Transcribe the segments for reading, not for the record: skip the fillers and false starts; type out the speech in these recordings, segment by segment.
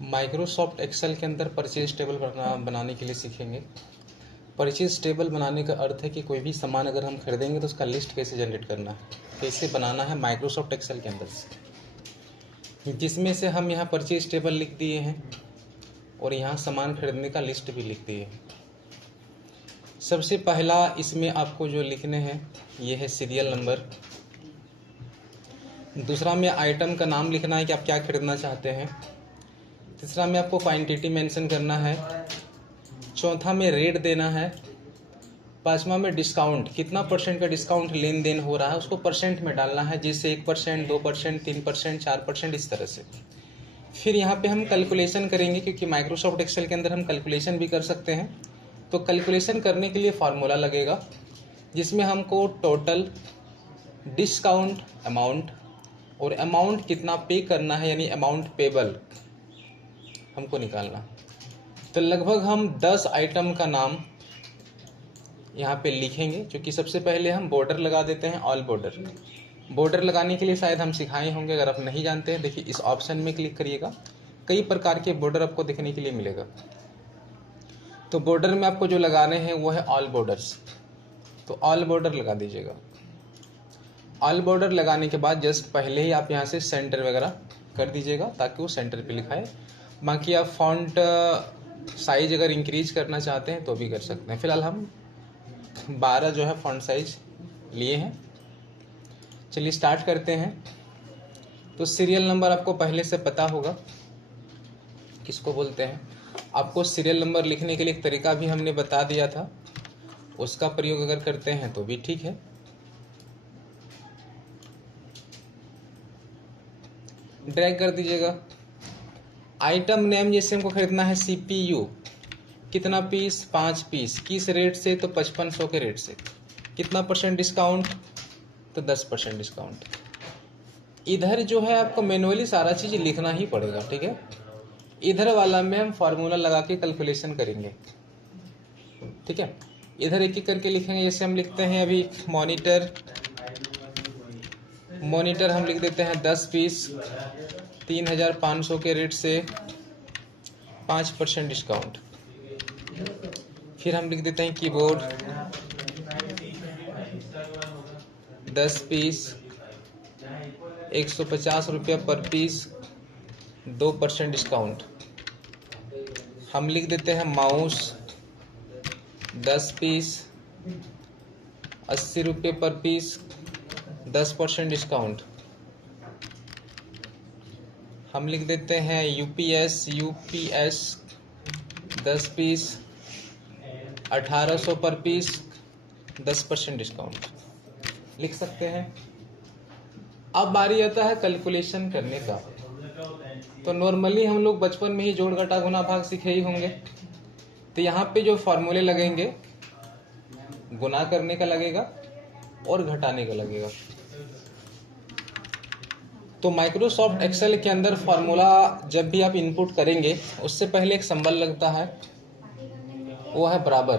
Microsoft Excel के अंदर purchase table बनाने के लिए सीखेंगे। परचेज टेबल बनाने का अर्थ है कि कोई भी सामान अगर हम खरीदेंगे तो उसका लिस्ट कैसे जनरेट करना है, कैसे बनाना है माइक्रोसॉफ्ट एक्सेल के अंदर से, जिसमें से हम यहाँ परचेज टेबल लिख दिए हैं और यहाँ सामान खरीदने का लिस्ट भी लिख दिए हैं। सबसे पहला इसमें आपको जो लिखने हैं ये है सीरियल नंबर। दूसरा में आइटम का नाम लिखना है कि आप क्या खरीदना चाहते हैं। तीसरा में आपको क्वांटिटी मेंशन करना है। चौथा में रेट देना है। पांचवा में डिस्काउंट, कितना परसेंट का डिस्काउंट लेन देन हो रहा है उसको परसेंट में डालना है, जैसे 1%, 2%, 3%, 4%, इस तरह से। फिर यहाँ पे हम कैलकुलेशन करेंगे, क्योंकि माइक्रोसॉफ्ट एक्सेल के अंदर हम कैलकुलेशन भी कर सकते हैं। तो कैलकुलेशन करने के लिए फार्मूला लगेगा, जिसमें हमको टोटल, डिस्काउंट अमाउंट और अमाउंट कितना पे करना है, यानी अमाउंट पेबल हमको निकालना। तो लगभग हम 10 आइटम का नाम यहाँ पे लिखेंगे। क्योंकि सबसे पहले हम बॉर्डर लगा देते हैं, ऑल बॉर्डर। बॉर्डर लगाने के लिए शायद हम सिखाए होंगे, अगर आप नहीं जानते हैं देखिए इस ऑप्शन में क्लिक करिएगा, कई प्रकार के बॉर्डर आपको देखने के लिए मिलेगा। तो बॉर्डर में आपको जो लगाने हैं वो है ऑल बॉर्डर्स, तो ऑल बॉर्डर लगा दीजिएगा। ऑल बॉर्डर लगाने के बाद जस्ट पहले ही आप यहाँ से सेंटर वगैरह कर दीजिएगा ताकि वो सेंटर पे लिखा है। बाकी आप फॉन्ट साइज अगर इंक्रीज करना चाहते हैं तो भी कर सकते हैं। फिलहाल हम 12 जो है फॉन्ट साइज लिए हैं। चलिए स्टार्ट करते हैं। तो सीरियल नंबर आपको पहले से पता होगा किसको बोलते हैं। आपको सीरियल नंबर लिखने के लिए एक तरीका भी हमने बता दिया था, उसका प्रयोग अगर करते हैं तो भी ठीक है। ड्रैग कर दीजिएगा। आइटम नेम जैसे हमको खरीदना है CPU, कितना पीस, 5 पीस, किस रेट से, तो 5500 के रेट से। कितना परसेंट डिस्काउंट, तो 10% डिस्काउंट। इधर जो है आपको मैनुअली सारा चीज़ लिखना ही पड़ेगा, ठीक है। इधर वाला में हम फार्मूला लगा के कैलकुलेशन करेंगे, ठीक है। इधर एक एक करके लिखेंगे। जैसे हम लिखते हैं अभी मॉनिटर हम लिख देते हैं 10 पीस 3500 के रेट से 5% डिस्काउंट। फिर हम लिख देते हैं कीबोर्ड 10 पीस 150 रुपया पर पीस, 2% डिस्काउंट। हम लिख देते हैं माउस 10 पीस 80 रुपये पर पीस, 10% डिस्काउंट। हम लिख देते हैं यूपीएस 10 पीस 1800 पर पीस, 10% डिस्काउंट लिख सकते हैं। अब बारी आता है कैलकुलेशन करने का। तो नॉर्मली हम लोग बचपन में ही जोड़ घटा गुना भाग सीखे ही होंगे। तो यहाँ पे जो फॉर्मूले लगेंगे, गुना करने का लगेगा और घटाने का लगेगा। तो माइक्रोसॉफ्ट एक्सेल के अंदर फार्मूला जब भी आप इनपुट करेंगे उससे पहले एक सिंबल लगता है, वो है बराबर।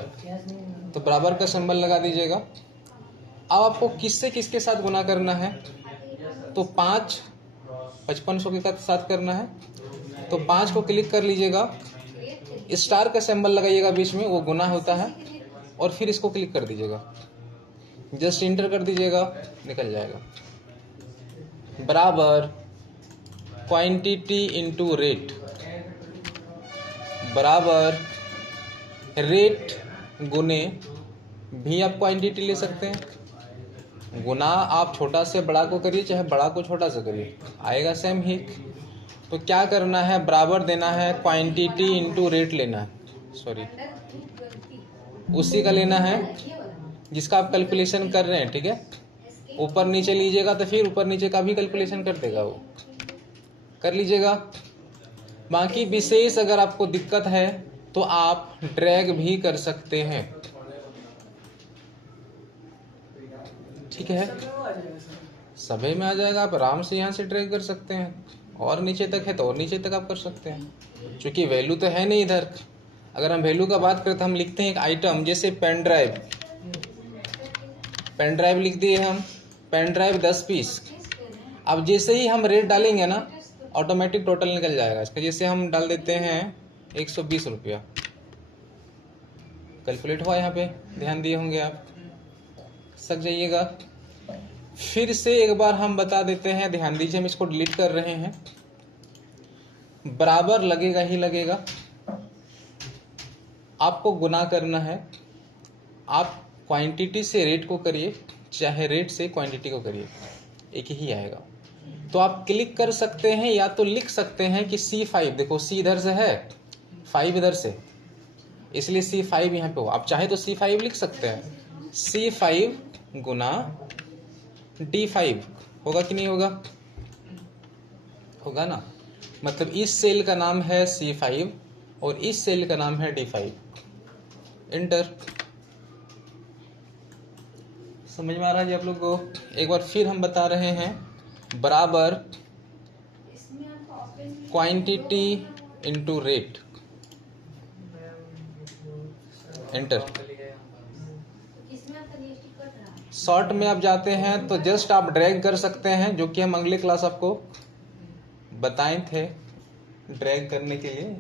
तो बराबर का सिंबल लगा दीजिएगा। अब आपको किससे किसके साथ गुना करना है, तो 5 5500 के साथ करना है। तो 5 को क्लिक कर लीजिएगा, स्टार का सिंबल लगाइएगा बीच में, वो गुना होता है। और फिर इसको क्लिक कर दीजिएगा, जस्ट इंटर कर दीजिएगा, निकल जाएगा। बराबर क्वांटिटी इंटू रेट, बराबर रेट गुने भी आप क्वांटिटी ले सकते हैं। गुना आप छोटा से बड़ा को करिए, चाहे बड़ा को छोटा से करिए, आएगा सेम ही। तो क्या करना है, बराबर देना है, क्वांटिटी इंटू रेट लेना है, सॉरी उसी का लेना है जिसका आप कैलकुलेशन कर रहे हैं, ठीक है। ऊपर नीचे लीजिएगा तो फिर ऊपर नीचे का भी कैलकुलेशन कर देगा, वो कर लीजिएगा। बाकी विशेष अगर आपको दिक्कत है तो आप ड्रैग भी कर सकते हैं, ठीक है। सभी में आ जाएगा, आप आराम से यहाँ से ड्रैग कर सकते हैं। और नीचे तक है तो और नीचे तक आप कर सकते हैं, क्योंकि वैल्यू तो है नहीं इधर। अगर हम वैल्यू का बात करें तो हम लिखते हैं एक आइटम, जैसे पेन ड्राइव लिख दिए हम, पेन ड्राइव 10 पीस। अब जैसे ही हम रेट डालेंगे ना, ऑटोमेटिक टोटल निकल जाएगा इसका। जैसे हम डाल देते हैं 120 रुपया, कैलकुलेट हुआ यहाँ पे, ध्यान दिए होंगे आप, सक जाइएगा। फिर से एक बार हम बता देते हैं, ध्यान दीजिए, हम इसको डिलीट कर रहे हैं। बराबर लगेगा ही लगेगा, आपको गुना करना है। आप क्वांटिटी से रेट को करिए, चाहे रेट से क्वांटिटी को करिए, एक ही आएगा। तो आप क्लिक कर सकते हैं या तो लिख सकते हैं कि C5, देखो C इधर से है, 5 इधर से, इसलिए C5 यहाँ पे हो। आप चाहे तो C5 लिख सकते हैं, C5 गुना D5 होगा कि नहीं होगा? होगा ना। मतलब इस सेल का नाम है C5 और इस सेल का नाम है D5। इंटर। समझ में आ रहा है जी आप लोग को? एक बार फिर हम बता रहे हैं, बराबर quantity into rate. Enter. Short में आप जाते हैं तो जस्ट आप ड्रैग कर सकते हैं, जो कि हम अगले क्लास आपको बताए थे ड्रैग करने के लिए,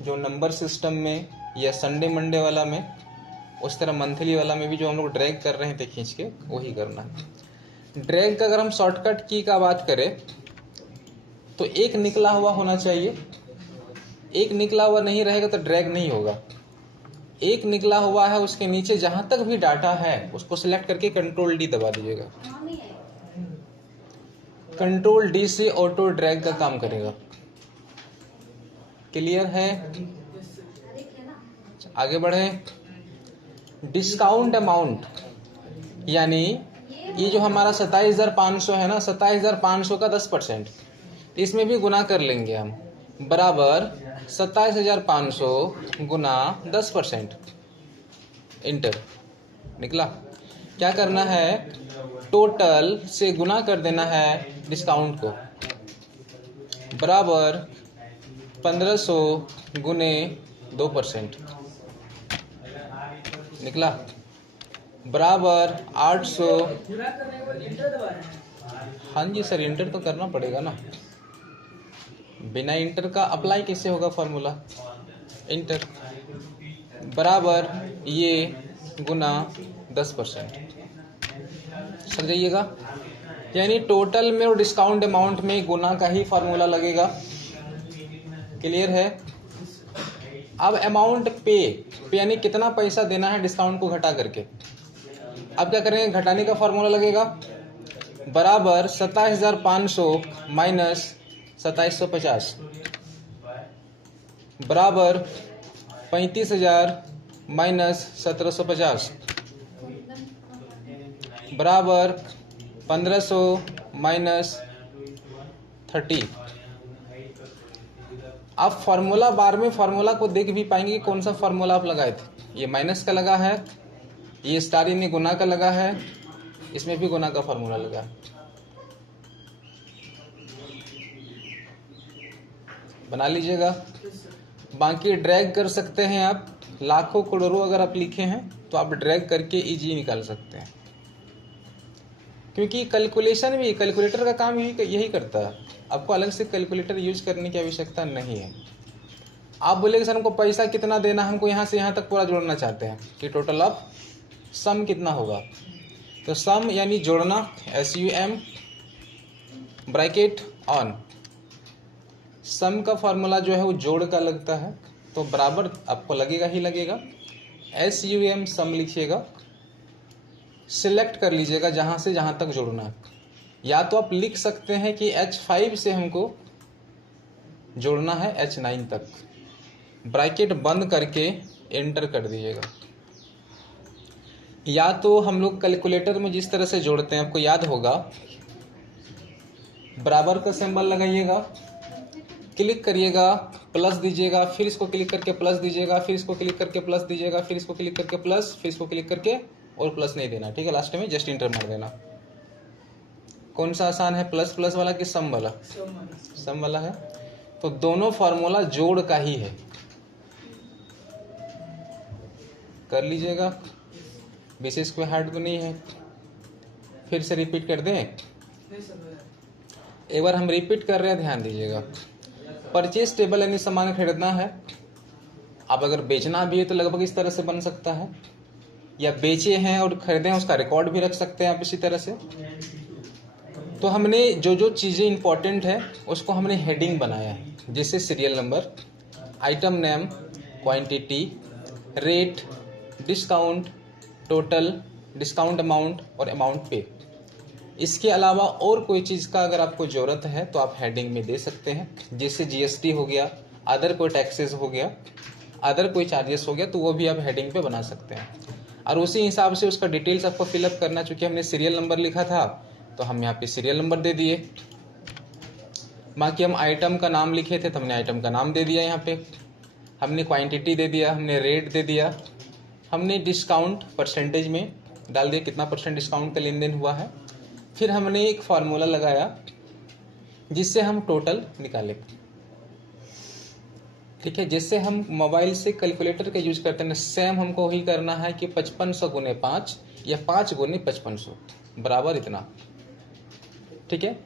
जो नंबर सिस्टम में या संडे मंडे वाला में, उस तरह मंथली वाला में भी जो हम लोग ड्रैग कर रहे थे खींच के, वही करना है। ड्रैग का अगर हम शॉर्टकट की का बात करें तो एक निकला हुआ होना चाहिए। एक निकला हुआ नहीं रहेगा तो ड्रैग नहीं होगा। एक निकला हुआ है, उसके नीचे जहां तक भी डाटा है उसको सिलेक्ट करके कंट्रोल डी दबा दीजिएगा। कंट्रोल डी से ऑटो ड्रैग का काम करेगा। क्लियर है? आगे बढ़े। डिस्काउंट अमाउंट, यानी ये जो हमारा 27,500 है ना, 27,500 का 10%, इसमें भी गुना कर लेंगे हम। बराबर 27,500 गुना 10%। इंटर। निकला। क्या करना है? टोटल से गुना कर देना है डिस्काउंट को। बराबर 1500 गुने 2%। निकला। बराबर 800। हाँ जी सर, इंटर तो करना पड़ेगा ना, बिना इंटर का अप्लाई कैसे होगा फॉर्मूला? इंटर। बराबर ये गुना 10%। समझिएगा, यानी टोटल में और डिस्काउंट अमाउंट में गुना का ही फॉर्मूला लगेगा। क्लियर है? अब अमाउंट पे यानी कितना पैसा देना है डिस्काउंट को घटा करके। अब क्या करेंगे? घटाने का फॉर्मूला लगेगा। बराबर 27,500 माइनस 2750 बराबर 35,000 माइनस 1750 बराबर 1500 माइनस 30। आप फार्मूला बार में फार्मूला को देख भी पाएंगे कि कौन सा फार्मूला आप लगाए थे। ये माइनस का लगा है, ये स्टार में गुना का लगा है, इसमें भी गुना का फार्मूला लगा है। बना लीजिएगा। बाकी ड्रैग कर सकते हैं आप, लाखों करोड़ों अगर आप लिखे हैं तो आप ड्रैग करके इजी निकाल सकते हैं, क्योंकि कैलकुलेशन भी कैलकुलेटर का काम यही करता है। आपको अलग से कैलकुलेटर यूज करने की आवश्यकता नहीं है। आप बोलेंगे सर हमको पैसा कितना देना, हमको यहाँ से यहाँ तक पूरा जोड़ना चाहते हैं कि टोटल ऑफ सम कितना होगा, तो सम यानी जोड़ना, SUM ब्रैकेट ऑन। सम का फॉर्मूला जो है वो जोड़ का लगता है, तो बराबर आपको लगेगा ही लगेगा। SUM सम लिखिएगा, सिलेक्ट कर लीजिएगा जहाँ से जहाँ तक जोड़ना है। या तो आप लिख सकते हैं कि H5 से हमको जोड़ना है H9 तक, ब्रैकेट बंद करके एंटर कर दीजिएगा। या तो हम लोग कैलकुलेटर में जिस तरह से जोड़ते हैं आपको याद होगा, बराबर का सिंबल लगाइएगा, क्लिक करिएगा, प्लस दीजिएगा, फिर इसको क्लिक करके प्लस दीजिएगा, फिर इसको क्लिक करके प्लस दीजिएगा, फिर इसको क्लिक करके प्लस, फिर इसको क्लिक करके और प्लस नहीं देना, ठीक है। लास्ट में जस्ट इंटर मार देना। कौन सा आसान है, प्लस प्लस वाला कि सम वाला? सम वाला है। तो दोनों फार्मूला जोड़ का ही है, कर लीजिएगा, विशेष कोई हार्ड तो नहीं है। फिर से रिपीट कर दें। एक बार हम रिपीट कर रहे हैं, ध्यान दीजिएगा। परचेज टेबल यानी सामान खरीदना है। अब अगर बेचना भी है तो लगभग इस तरह से बन सकता है, या बेचे हैं और खरीदे हैं उसका रिकॉर्ड भी रख सकते हैं आप इसी तरह से। तो हमने जो जो चीज़ें इंपॉर्टेंट है उसको हमने हेडिंग बनाया है, जैसे serial number, item name, quantity, rate, discount, total, discount amount और अमाउंट पे। इसके अलावा और कोई चीज़ का अगर आपको ज़रूरत है तो आप हेडिंग में दे सकते हैं, जैसे जीएसटी हो गया, अदर कोई टैक्सेस हो गया, अदर कोई चार्जेस हो गया, तो वो भी आप हेडिंग पे बना सकते हैं। और उसी हिसाब से उसका डिटेल्स आपको फिलअप करना, चूँकि हमने सीरियल नंबर लिखा था तो हम यहाँ पे सीरियल नंबर दे दिए। बाकी हम आइटम का नाम लिखे थे तो हमने आइटम का नाम दे दिया, यहाँ पे हमने क्वांटिटी दे दिया, हमने रेट दे दिया, हमने डिस्काउंट परसेंटेज में डाल दिया कितना परसेंट डिस्काउंट का लेन देन हुआ है। फिर हमने एक फार्मूला लगाया जिससे हम टोटल निकाले। ठीक है, जैसे हम मोबाइल से कैलकुलेटर का यूज करते हैं, सेम हमको वही करना है कि 5500 गुने 5 या 5 गुने 5500 बराबर इतना। ठीक है,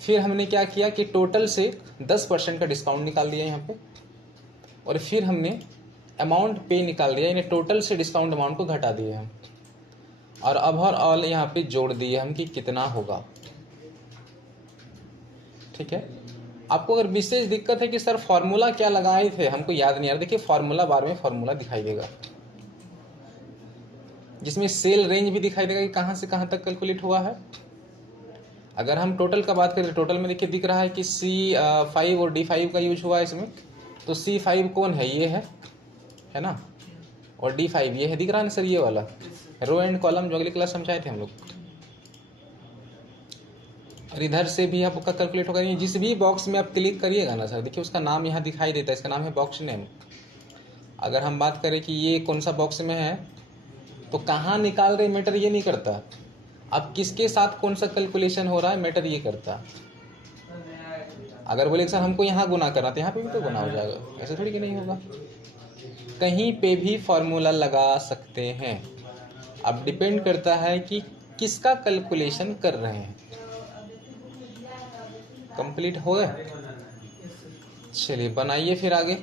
फिर हमने क्या किया कि टोटल से 10% का डिस्काउंट निकाल दिया यहाँ पे, और फिर हमने अमाउंट पे निकाल दिया, यानी टोटल से डिस्काउंट अमाउंट को घटा दिया हम, और अब और ऑल यहाँ पे जोड़ दिए हम कि कितना होगा। ठीक है, आपको अगर विशेष दिक्कत है कि सर फॉर्मूला क्या लगाए थे हमको याद नहीं आ रहा, देखिए फॉर्मूला बार में फॉर्मूला दिखाई देगा, जिसमें सेल रेंज भी दिखाई देगा कि कहाँ से कहाँ तक कैलकुलेट हुआ है। अगर हम टोटल का बात करें, टोटल में देखिए दिख रहा है कि C5 और D5 का यूज हुआ है इसमें। तो C5 कौन है, ये है ना, और D5 ये है, दिख रहा है ना सर, ये वाला रो एंड कॉलम जो अगली क्लास समझाए थे हम लोग। और इधर से भी आपका कैलकुलेट होगा, जिस भी बॉक्स में आप क्लिक करिएगा ना सर, देखिए उसका नाम यहाँ दिखाई देता है, इसका नाम है बॉक्स नेम। अगर हम बात करें कि ये कौन सा बॉक्स में है तो कहाँ निकाल रहे मैटर ये नहीं करता, अब किसके साथ कौन सा कैलकुलेशन हो रहा है मैटर ये करता। अगर बोले सर हमको यहाँ गुना करना तो यहाँ पे भी तो गुना हो जाएगा, ऐसे थोड़ी कि नहीं होगा। कहीं पे भी फॉर्मूला लगा सकते हैं, अब डिपेंड करता है कि किसका कैलकुलेशन कर रहे हैं। कंप्लीट हो गए, चलिए बनाइए फिर आगे।